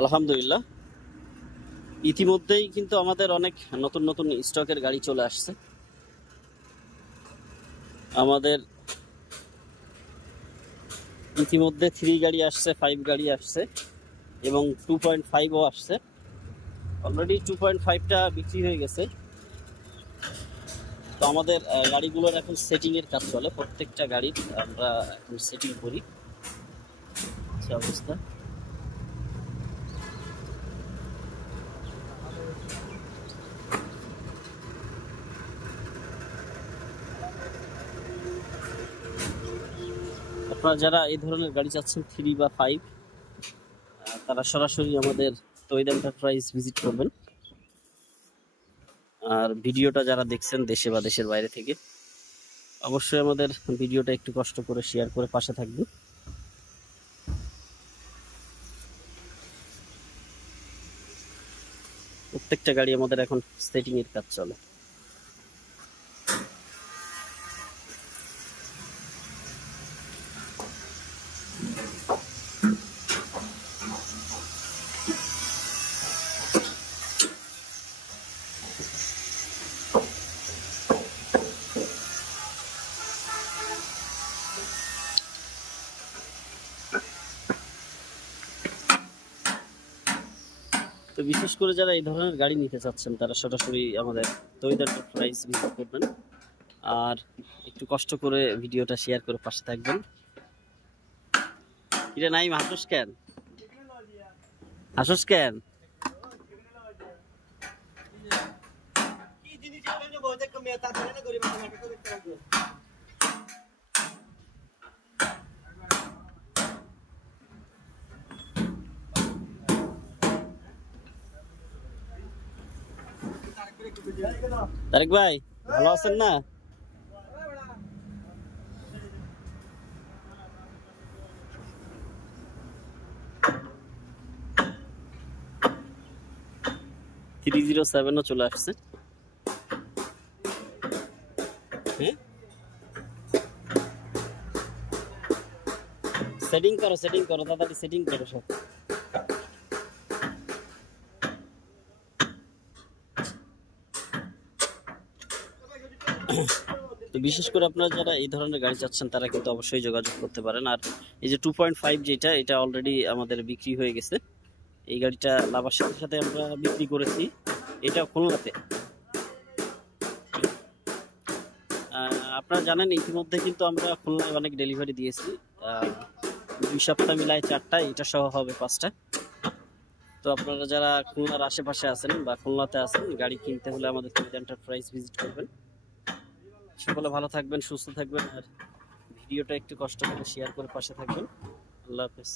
আলহামদুলিল্লাহ, ইতিমধ্যেই কিন্তু আমাদের অনেক নতুন নতুন স্টকের গাড়ি চলে আসছে। আমাদের ইতিমধ্যে 3 গাড়ি আসছে, 5 গাড়ি আসছে এবং 2.5ও আসছে। অলরেডি 2.5টা বিক্রি হয়ে গেছে। তো আমাদের গাড়িগুলোর এখন সেটিং এর কাজ চলে, প্রত্যেকটা গাড়ির আমরা এখন সেটিং করি। অবস্থা আপনারা যারা এই ধরনের গাড়ি চাচ্ছেন 3 বা 5, তারা সরাসরি আমাদের তৈরি এন্টারপ্রাইজ ভিজিট করবেন। আর ভিডিওটা যারা দেখছেন দেশে বা দেশের বাইরে থেকে, অবশ্যই আমাদের ভিডিওটা একটু কষ্ট করে শেয়ার করে পাশে থাকবেন। প্রত্যেকটা গাড়ি আমাদের এখন সেটিং এর কাজ চলে। তো বিশেষ করে যারা এই ধরনের গাড়ি নিতে চাচ্ছেন তারা সরাসরি আমাদের তৈরি এন্টারপ্রাইজ ভিজিট করবেন। আর একটু কষ্ট করে ভিডিওটা শেয়ার করে পাশে থাকবেন। এটা নাই হাসুস কেন, হাসুস কেন? তারেক ভাই ভালো আছেন না? থ্রি 307ও চলে আসছে। সেটিং করো, সেটিং করো, তাড়াতাড়ি সেটিং করো সব। তো বিশেষ করে আপনারা যারা এই ধরনের গাড়ি চাচ্ছেন তারা কিন্তু অবশ্যই যোগাযোগ করতে পারেন। আর এই যে 2.5 যেটা, এটা অলরেডি আমাদের বিক্রি হয়ে গেছে। এই গাড়িটা লাভার সাথে সাথে আমরা বিক্রি করেছি। এটা খুলনাতে। আপনারা জানেন ইতিমধ্যে কিন্তু আমরা খুলনায় অনেক ডেলিভারি দিয়েছি। 2 সপ্তাহ মিলায় 4টা, এটা সহ হবে 5টা। তো আপনারা যারা খুলনার আশেপাশে আছেন বা খুলনাতে আছেন, গাড়ি কিনতে হলে আমাদের তৈরি এন্টারপ্রাইজ ভিজিট করবেন। সকলে ভালো থাকবেন, সুস্থ থাকবেন। আর ভিডিওটা একটু কষ্ট করে শেয়ার করে পাশে থাকবেন। আল্লাহ হাফেজ।